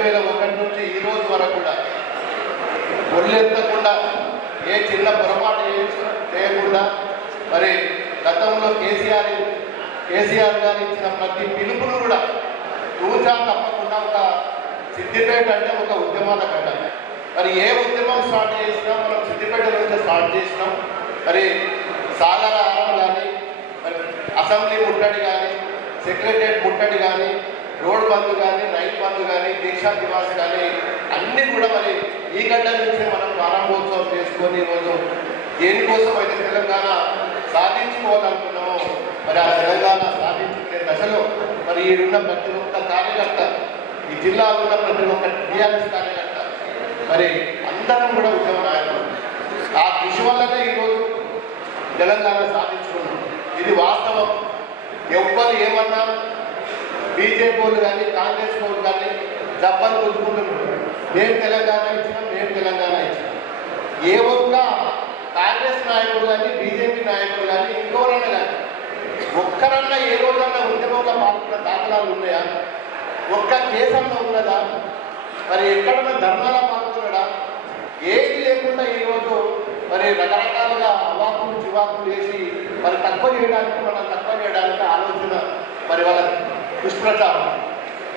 2001 నుంచి ఈ రోజు వరకు కూడా ఒళ్ళెత్తకుండా ఏ చిన్న పొరపాటు చేయకుండా మరి గతంలో కేసీఆర్ గారు ఇచ్చిన ప్రతి పిలుపును కూడా తూచా తప్పకుండా ఒక సిద్దిపేట అంటే ఒక ఉద్యమాల గడ్డ. మరి ఏ ఉద్యమం స్టార్ట్ చేసినా మనం సిద్దిపేట నుంచి స్టార్ట్ చేసినాం. మరి సాగర ఆరం కానీ, మరి అసెంబ్లీ ముట్టడి కానీ, సెక్రటరియట్ ముట్టడి కానీ, రోడ్ బంద్ కానీ, నైట్ బంద్ కానీ, దీక్షా దివాస్ కానీ అన్నీ కూడా మరి ఈ గడ్డ నుంచే మనం ప్రారంభోత్సవం చేసుకొని ఈరోజు దేనికోసం అయితే తెలంగాణ సాధించుకోవాలనుకున్నామో మరి ఆ తెలంగాణ సాధించుకునే దశలో మరి ఈడున్న ప్రతి ఒక్క కార్యకర్త, ఈ జిల్లాలో ఉన్న ప్రతి ఒక్క టీఆర్ఎస్ కార్యకర్త మరి అందరం కూడా ఉద్యమ నాయకులు. ఆ కృషి వల్లనే ఈరోజు తెలంగాణ సాధించుకున్నాం. ఇది వాస్తవం. ఎవ్వరు ఏమన్నా బీజేపీ వాళ్ళు కానీ, కాంగ్రెస్ వాళ్ళు కానీ జబ్బలు కొట్టుకుంటున్నారు. మేము తెలంగాణ ఇచ్చినాం. ఏ ఒక్క కాంగ్రెస్ నాయకులు కానీ, బీజేపీ నాయకులు కానీ, ఇంకోరన్నా కానీ ఒక్కరన్నా ఏ రోజన్నా ఉద్యమంలో పాల్గొన్న దాఖలాలు ఉన్నాయా? ఒక్క కేసన్నా ఉన్నదా? మరి ఎక్కడన్నా ధర్నాల పాల్గొనడా? ఏది లేకుండా ఈరోజు మరి రకరకాలుగా అవాకులు చివాకులు వేసి మరి తక్కువ చేయడానికి ఆలోచన మరి వాళ్ళ దుష్ప్రచారం.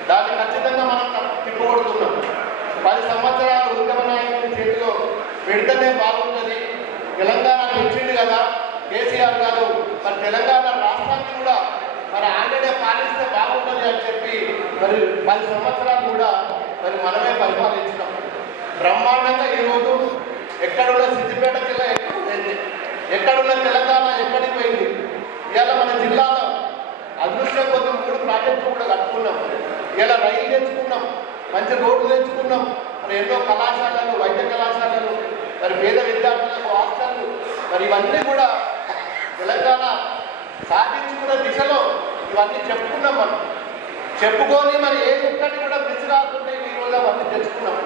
దాన్ని ఖచ్చితంగా మనం తిప్పబడుతున్నాం. 10 సంవత్సరాలు ఉద్యమ నాయకుడి చేతిలో పెడితేనే బాగుంటుంది. తెలంగాణ తెచ్చింది కదా కేసీఆర్ గారు, మరి తెలంగాణ రాష్ట్రాన్ని కూడా మరి ఆయననే పాలిస్తే బాగుంటుంది అని చెప్పి మరి 10 సంవత్సరాలు కూడా మరి మనమే పరిపాలించినాం. బ్రహ్మాండంగా ఈరోజు ఎక్కడున్న సిద్దిపేట జిల్లా ఎక్కడున్న తెలంగాణ ఎక్కడికి పోయింది. ఇవాళ మన జిల్లాలో అదృష్టం కొద్ది 3 ప్రాజెక్టులు కూడా కట్టుకున్నాం. ఇలా రైలు తెచ్చుకున్నాం, మంచి రోడ్లు తెచ్చుకున్నాం. మరి ఎన్నో కళాశాలలు, వైద్య కళాశాలలు, మరి పేద విద్యార్థులకు హాస్టళ్ళు, మరి ఇవన్నీ కూడా తెలంగాణ సాధించుకున్న దిశలో ఇవన్నీ చెప్పుకున్నాం. మనం చెప్పుకొని మరి ఏ ఒక్కటి కూడా మిస్ కాకుండా ఈరోజు అవన్నీ తెచ్చుకున్నాం.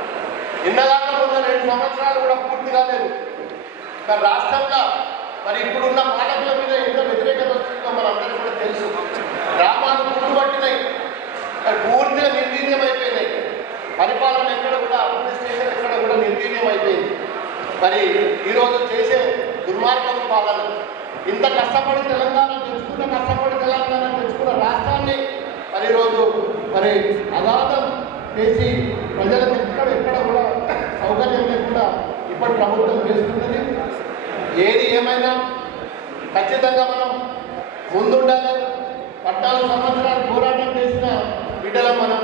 నిన్నగాక ఉన్న 2 సంవత్సరాలు కూడా పూర్తి కాలేదు. మరి రాష్ట్రంలో మరి ఇప్పుడున్న పాలకుల మీద ఎంత వ్యతిరేకత వస్తుందో మనందరికీ కూడా తెలుసు. గ్రామాలు గుర్తుపట్టినాయి, పూర్తిగా నిర్వీర్యం అయిపోయినాయి. పరిపాలన ఎక్కడ కూడా, అడ్మినిస్ట్రేషన్ ఎక్కడ కూడా నిర్వీర్యం అయిపోయింది. మరి ఈరోజు చేసే దుర్మార్గం పాలన, ఇంత కష్టపడి తెలంగాణ తెచ్చుకున్న రాష్ట్రాన్ని మరి ఈరోజు మరి అగాధం చేసి ప్రజలకు ఎక్కడ కూడా సౌకర్యం లేకుండా ఇప్పటి ప్రభుత్వం చేస్తున్నది. ఏది ఏమైనా ఖచ్చితంగా మనం ముందుండాలి. 14 సంవత్సరాలు పోరాటం చేసిన బిడ్డలం మనం.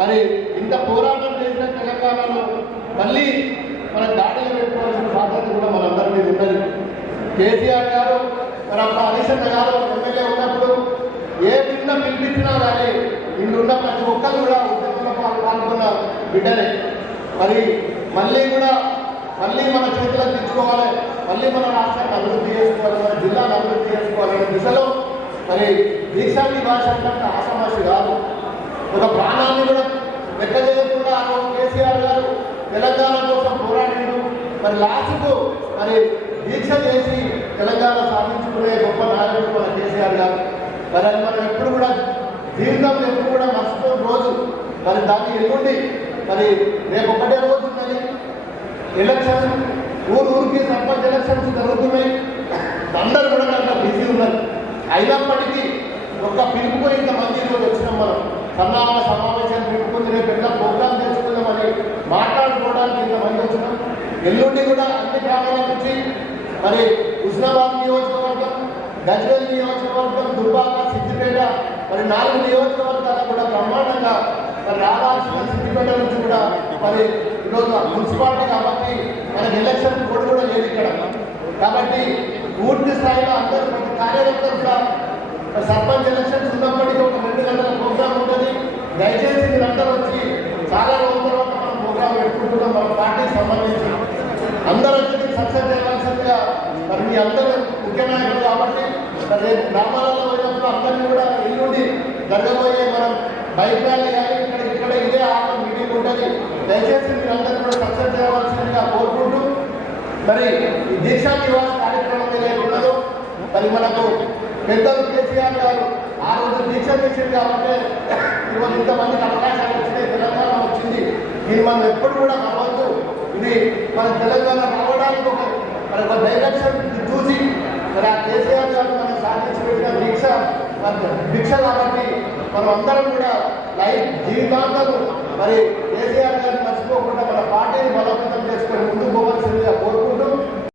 మరి ఇంత పోరాటం చేసిన తెలంగాణలో మళ్ళీ మన దాడిలు పెట్టుకోవాల్సిన బాధ్యత కూడా మనందరి మీద ఉన్నది. కేసీఆర్ గారు మరి అప్పుడు హరీశ్చంద్ర గారు ఎమ్మెల్యే ఉన్నప్పుడు ఏ చిన్న పిలిపించినా కానీ ఇందున్న ప్రతి ఒక్కరు కూడా ఉద్యమంలో పాల్గొన్న బిడ్డలే. మరి మళ్ళీ మన చేతులకు తెచ్చుకోవాలి, మళ్ళీ మన రాష్ట్రాన్ని అభివృద్ధి చేసుకోవాలి, మన జిల్లాను అభివృద్ధి చేసుకోవాలనే దిశలో మరి దీక్షా దివాస్ అంటే ఆసమాసి కాదు. ఒక ప్రాణాన్ని కూడా లెక్క చేయకుండా కేసీఆర్ గారు తెలంగాణ కోసం పోరాడిండు. మరి లాస్ట్కు మరి దీక్ష చేసి తెలంగాణ సాధించుకునే గొప్ప నాయకుడు మన కేసీఆర్ గారు. మరి అది మనం ఎప్పుడు కూడా జీవితంలో ఎప్పుడు కూడా మర్చిపోయిన రోజు. మరి దాన్ని ఎల్లుండి మరి రేపు ఒకటే రోజు ఉన్నది ఎలక్షన్. ఊరికి సర్పంచ్ ఎలక్షన్స్ జరుగుతున్నాయి. అందరూ కూడా దాంట్లో బిజీ ఉన్నారు. అయినప్పటికీ ఒక్క పిలుపుకొని ఇంతమంది ఈరోజు వచ్చినాం. మనం సన్నాహ సమావేశాన్ని పెట్టుకుని రేపు ఎట్లా ప్రోగ్రామ్ చేసుకుందామని మాట్లాడుకోవడానికి ఇంతమంది వచ్చినాం. ఎల్లుండి కూడా అన్ని గ్రామాల నుంచి మరి హుస్నాబాద్ నియోజకవర్గం, గజ్వేల్ నియోజకవర్గం, దుబ్బాక, సిద్దిపేట మరి 4 నియోజకవర్గాలు కూడా బ్రహ్మాండంగా మరి రావాల్సిన సిద్దిపేట నుంచి కూడా మరి ఈరోజు మున్సిపాలిటీ కాబట్టి మనకి ఎలక్షన్ కోడ్ కూడా లేదు ఇక్కడ. కాబట్టి పూర్తి స్థాయిలో అందరూ ప్రతి కార్యకర్తలు కూడా సర్పంచ్ ఎలక్షన్స్ ఉన్నప్పటికీ ఒక 2 గంటల ప్రోగ్రామ్ ఉంటుంది. దయచేసి మీరందరూ వచ్చి చాలా రోజుల తర్వాత మనం ప్రోగ్రామ్ పెట్టుకుంటున్నాం. మన పార్టీకి సంబంధించి అందరూ వచ్చి సక్సెస్ చేయాల్సిందిగా మరి మీ అందరూ ముఖ్య నాయకులు కాబట్టి రేపు గ్రామాలలో పోయినప్పుడు అందరినీ కూడా ఎల్లుండి జరగబోయే మనం బైక్ ర్యాలీ కానీ ఇక్కడ ఇదే ఆటం మీటింగ్ ఉంటుంది. దయచేసి మీరందరూ కూడా సక్సెస్ చేయవలసిందిగా కోరుకుంటూ మరి ఈ దీక్షా దివాస్ కార్యక్రమం ఏదైతే మరి మనకు పెద్దలు కేసీఆర్ గారు ఆ రోజు దీక్ష చేసింది కాబట్టి ఈరోజు ఇంతమందికి అవకాశాలు వచ్చినాయి, తెలంగాణ వచ్చింది. దీన్ని మనం ఎప్పుడు కూడా కావద్దు. ఇది మన తెలంగాణ రావడానికి ఒక డైరెక్షన్ చూసి మరి ఆ కేసీఆర్ గారు మనం సాధించి పెట్టిన భిక్ష కాబట్టి మనం అందరం కూడా లైఫ్ జీవితాంతం మరి కేసీఆర్ గారిని